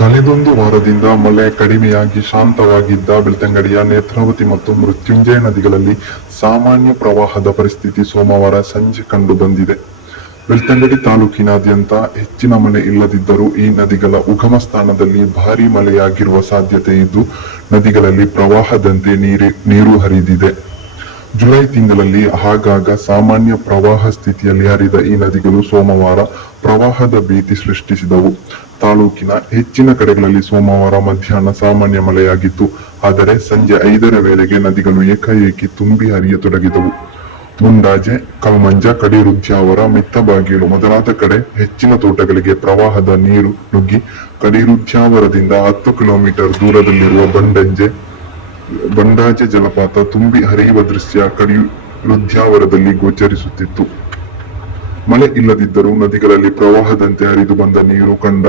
ಕಳೆದೊಂದು ವಾರದಿಂದ ಮಳೆ ಕಡಿಮೆಯಾಗಿ ಶಾಂತವಾಗಿದ್ದ ಬೆಳ್ತಂಗಡಿಯ ನೇತ್ರಾವತಿ ಮತ್ತು ಮೃತ್ಯುಂಜಯ ನದಿಗಳಲ್ಲಿ ಸಾಮಾನ್ಯ ಪ್ರವಾಹದ ಪರಿಸ್ಥಿತಿ ಸೋಮವಾರ ಸಂಜೆ ಕಂಡು ಬಂದಿದೆ. ಬೆಳ್ತಂಗಡಿ ತಾಲೂಕಿನಾದ್ಯಂತ ಹೆಚ್ಚಿನ ಮಳೆ ಇಲ್ಲದಿದ್ದರೂ ಈ ನದಿಗಳ ಉಗಮ ಸ್ಥಾನದಲ್ಲಿ ಭಾರೀ ಮಳೆಯಾಗಿರುವ ಸಾಧ್ಯತೆ ಇದ್ದು, ನದಿಗಳಲ್ಲಿ ಪ್ರವಾಹದಂತೆ ನೀರು ಹರಿದಿದೆ. ಜುಲೈ ತಿಂಗಳಲ್ಲಿ ಆಗಾಗ ಸಾಮಾನ್ಯ ಪ್ರವಾಹ ಸ್ಥಿತಿಯಲ್ಲಿ ಹರಿದ ಈ ನದಿಗಳು ಸೋಮವಾರ ಪ್ರವಾಹದ ಭೀತಿ ಸೃಷ್ಟಿಸಿದವು. ತಾಲೂಕಿನ ಹೆಚ್ಚಿನ ಕಡೆಗಳಲ್ಲಿ ಸೋಮವಾರ ಮಧ್ಯಾಹ್ನ ಸಾಮಾನ್ಯ ಮಳೆಯಾಗಿತ್ತು. ಆದರೆ ಸಂಜೆ 5ರ ವೇಳೆಗೆ ನದಿಗಳು ಏಕಾಏಕಿ ತುಂಬಿ ಹರಿಯತೊಡಗಿದವು. ಮುಂಡಾಜೆ, ಕಲ್ಮಂಜ, ಕಡಿರುದ್ಯಾವರ, ಮಿತ್ತಬಾಗೇಲು ಮೊದಲಾದ ಕಡೆ ಹೆಚ್ಚಿನ ತೋಟಗಳಿಗೆ ಪ್ರವಾಹದ ನೀರು ನುಗ್ಗಿ ಕಡಿರುದ್ಯಾವರದಿಂದ 10 ಕಿಲೋಮೀಟರ್ ದೂರದಲ್ಲಿರುವ ಬಂಡಾಜೆ ಜಲಪಾತ ತುಂಬಿ ಹರಿಯುವ ದೃಶ್ಯ ಕಡಿರುದ್ಯಾವರದಲ್ಲಿ ಗೋಚರಿಸುತ್ತಿತ್ತು. ಮಳೆ ಇಲ್ಲದಿದ್ದರೂ ನದಿಗಳಲ್ಲಿ ಪ್ರವಾಹದಂತೆ ಹರಿದು ಬಂದ ನೀರು ಕಂಡ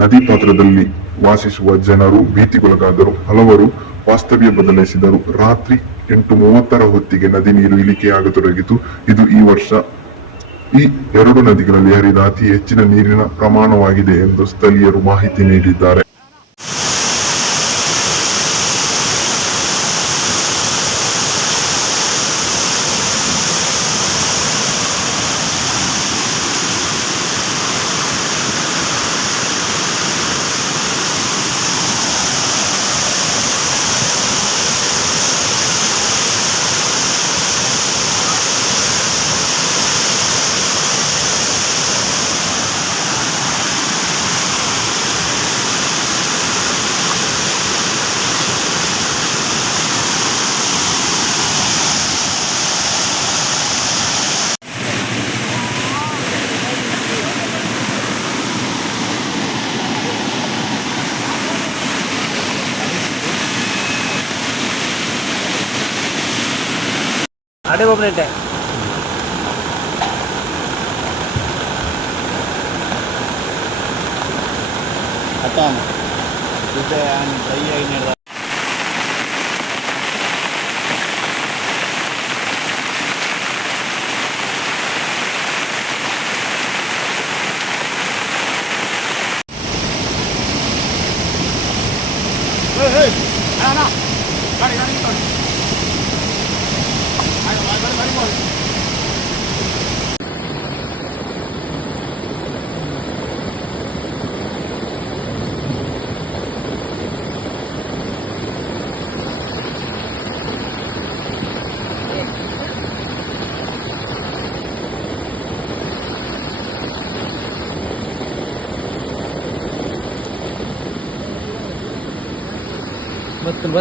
ನದಿ ಪಾತ್ರದಲ್ಲಿ ವಾಸಿಸುವ ಜನರು ಭೀತಿಗೊಳಗಾದರು. ಹಲವರು ವಾಸ್ತವ್ಯ ಬದಲಿಸಿದರು. ರಾತ್ರಿ 8:30ರ ಹೊತ್ತಿಗೆ ನದಿ ನೀರು ಇಳಿಕೆಯಾಗತೊಡಗಿತು. ಇದು ಈ ವರ್ಷ ಈ ಎರಡು ನದಿಗಳಲ್ಲಿ ಹರಿದ ಅತಿ ಹೆಚ್ಚಿನ ನೀರಿನ ಪ್ರಮಾಣವಾಗಿದೆ ಎಂದು ಸ್ಥಳೀಯರು ಮಾಹಿತಿ ನೀಡಿದ್ದಾರೆ. ada pemerintah. Atam, kita yang saya ini adalah. Hei, anak, kari itu.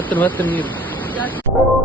Betul.